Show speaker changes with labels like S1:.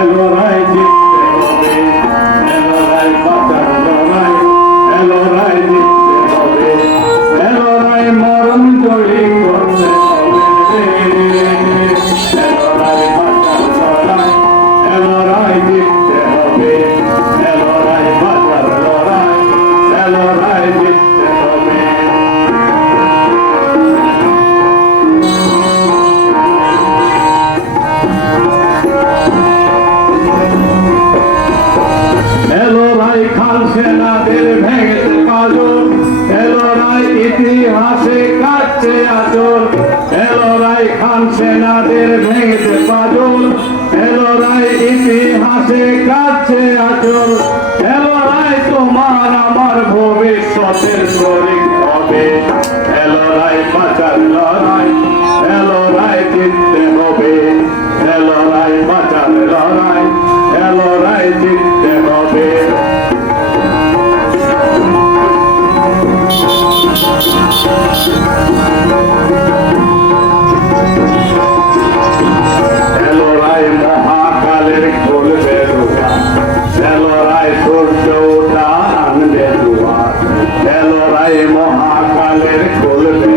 S1: agora é de ভেঙেছে পাজর। এলোরাই ইতিহাসে কাটছে আচর। এলোরাই খান সেনাদের ভেঙেছে পাজর। এলোরাই ইতিহাসে কাটছে আচর। এলোরাই তোমার আমার ভবিষ্যতের শরীর হবে। এলোরাই বাঁচার লড়াই কোথায় মহাকালের কোলে